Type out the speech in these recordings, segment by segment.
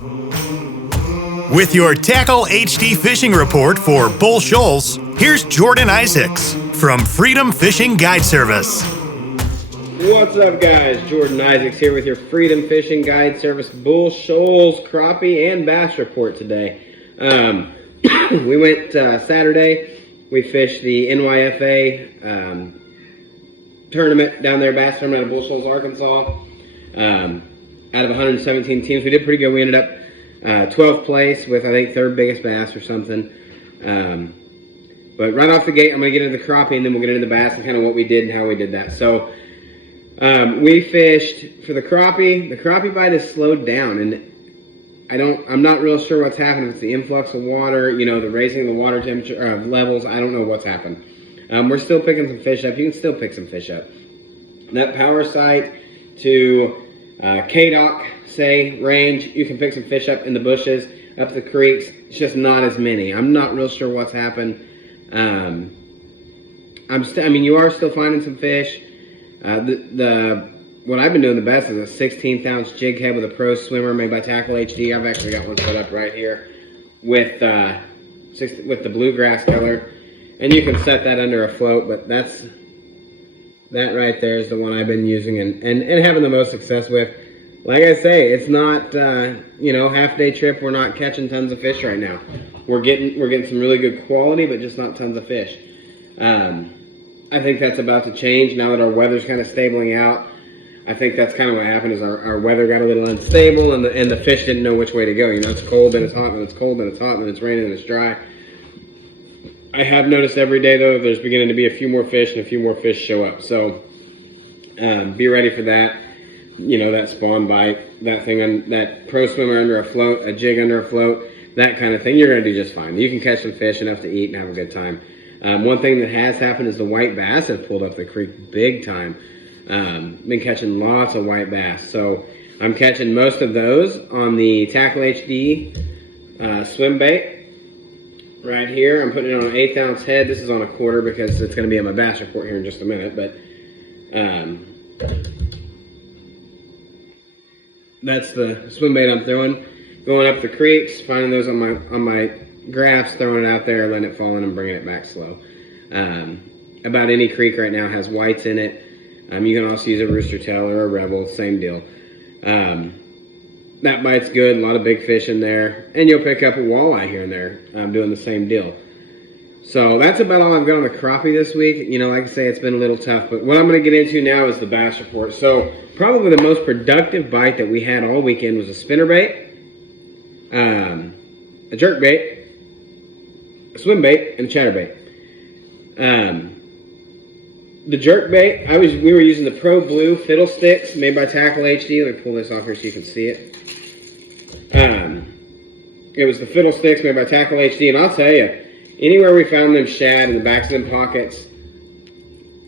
With your Tackle HD fishing report for Bull Shoals, here's Jordan Isaacs from Freedom Fishing Guide Service. What's up, guys? Jordan Isaacs here with your Freedom Fishing Guide Service Bull Shoals crappie and bass report today. We went Saturday. We fished the NYFA tournament down there, bass tournament out of Bull Shoals, Arkansas. Out of 117 teams, we did pretty good. We ended up 12th place with, I think, third biggest bass or something. But right off the gate, I'm going to get into the crappie, and then we'll get into the bass and kind of what we did and how we did that. So we fished for the crappie. The crappie bite has slowed down, and I'm not real sure what's happened. If it's the influx of water, you know, the raising of the water temperature levels, I don't know what's happened. We're still picking some fish up. You can still pick some fish up. That power sight to K-Dock, say, range, you can pick some fish up in the bushes, up the creeks. It's just not as many. I'm not real sure what's happened. I mean, you are still finding some fish. What I've been doing the best is a 16th ounce jig head with a pro swimmer made by Tackle HD. I've actually got one set up right here with the bluegrass color, and you can set that under a float. But that right there is the one I've been using and having the most success with. Like I say, it's not you know, half-day trip. We're not catching tons of fish right now. We're getting some really good quality, but just not tons of fish. I think that's about to change now that our weather's kind of stabling out. I think that's kind of what happened is our weather got a little unstable, and the fish didn't know which way to go. You know, it's cold, then it's hot, then it's cold, then it's hot, then it's raining, then it's dry. I have noticed every day, though, there's beginning to be a few more fish, and a few more fish show up. So be ready for that. You know, that spawn bite, that thing, that pro swimmer under a float, a jig under a float, that kind of thing. You're going to do just fine. You can catch some fish enough to eat and have a good time. One thing that has happened is the white bass have pulled up the creek big time. Been catching lots of white bass. So I'm catching most of those on the Tackle HD swim bait right here. I'm putting it on an 1/8 ounce head. This is on a 1/4 because it's going to be in my bass report here in just a minute. But that's the swim bait I'm throwing. Going up the creeks, finding those on my graphs, throwing it out there, letting it fall in and bringing it back slow. About any creek right now has whites in it. You can also use a rooster tail or a rebel, same deal. That bite's good, a lot of big fish in there, and you'll pick up a walleye here and there. I'm doing the same deal. So that's about all I've got on the crappie this week. You know, like I say, it's been a little tough, but what I'm going to get into now is the bass report. So probably the most productive bite that we had all weekend was a spinnerbait, a jerkbait, a swim bait, and a chatterbait. The jerkbait, we were using the Pro Blue Fiddlesticks made by Tackle HD. Let me pull this off here so you can see it. It was the Fiddlesticks made by Tackle HD, and I'll tell you, anywhere we found them shad in the backs of them pockets,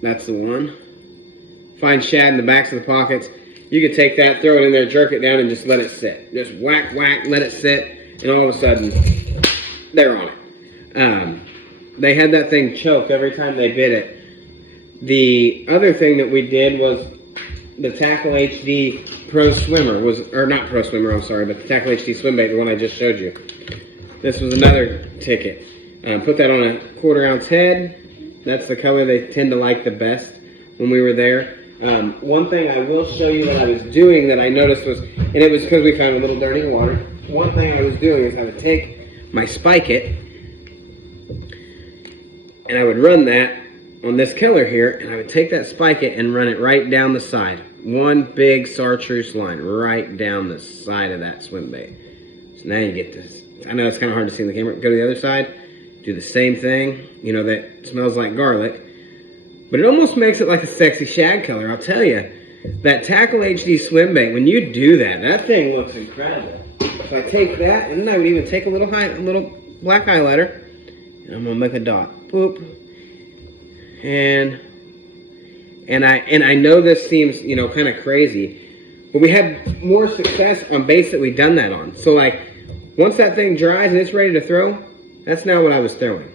that's the one. Find shad in the backs of the pockets, you could take that, throw it in there, jerk it down, and just let it sit. Just whack, whack, let it sit, and all of a sudden, they're on it. They had that thing choke every time they bit it. The other thing that we did was the Tackle HD Pro Swimmer or not Pro Swimmer, I'm sorry, but the Tackle HD Swim Bait, the one I just showed you. This was another ticket. Put that on a 1/4 ounce head. That's the color they tend to like the best when we were there. One thing I will show you that I was doing that I noticed was, and it was because we found a little dirty water. One thing I was doing is I would take my spike it, and I would run that on this color here, and I would take that spike it and run it right down the side. One big chartreuse line right down the side of that swim bait. So now you get this. I know it's kind of hard to see in the camera. Go to the other side, do the same thing. You know, that smells like garlic, but it almost makes it like a sexy shad color. I'll tell you, that Tackle HD swim bait, when you do that, that thing looks incredible. So I take that, and then I would even take a little black highlighter, and I'm gonna make a dot. Boop. And I know this seems, you know, kind of crazy, but we had more success on baits that we've done that on. So like, once that thing dries and it's ready to throw, that's now what I was throwing.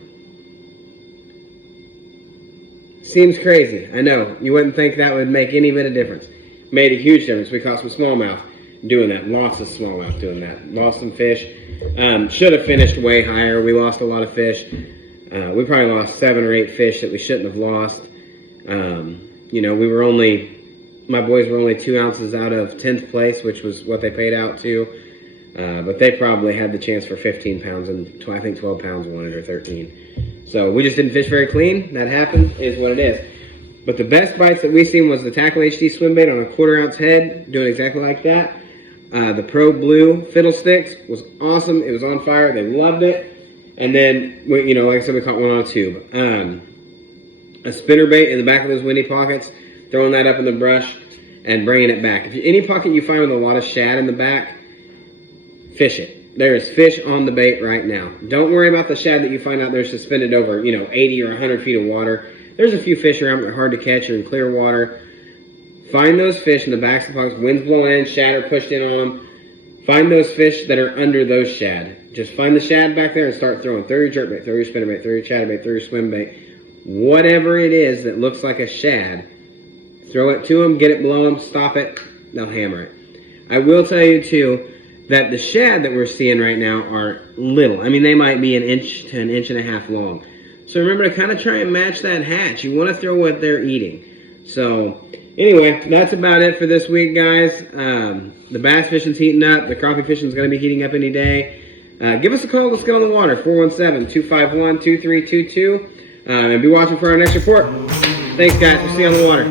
Seems crazy, I know. You wouldn't think that would make any bit of difference. Made a huge difference. We caught some smallmouth. doing that. Lost a smallmouth doing that. Lost some fish. Should have finished way higher. We lost a lot of fish. We probably lost 7 or 8 fish that we shouldn't have lost. You know, my boys were only 2 ounces out of 10th place, which was what they paid out to. But they probably had the chance for 15 pounds, and I think 12 pounds won it, or 13. So we just didn't fish very clean. That happened, is what it is. But the best bites that we seen was the Tackle HD swim bait on a 1/4 ounce head, doing exactly like that. The Pro Blue Fiddlesticks was awesome. It was on fire. They loved it. And then, you know, like I said, we caught one on a tube. A spinnerbait in the back of those windy pockets, throwing that up in the brush and bringing it back. If any pocket you find with a lot of shad in the back, fish it. There is fish on the bait right now. Don't worry about the shad that you find out there suspended over, you know, 80 or 100 feet of water. There's a few fish around that are hard to catch or in clear water. Find those fish in the backs of the pockets. Wind's blowing in, shad are pushed in on them. Find those fish that are under those shad. Just find the shad back there and start throwing. Throw your jerkbait, throw your spinnerbait, throw your chatterbait, throw your swim bait. Whatever it is that looks like a shad, throw it to them, get it below them, stop it, they'll hammer it. I will tell you too that the shad that we're seeing right now are little. I mean, they might be 1 inch to 1.5 inches long. So remember to kind of try and match that hatch. You want to throw what they're eating. So anyway, that's about it for this week, guys. The bass fishing's heating up. The crappie fishing's going to be heating up any day. Give us a call. Let's get on the water. 417-251-2322. And be watching for our next report. Thanks, guys. We'll see you on the water.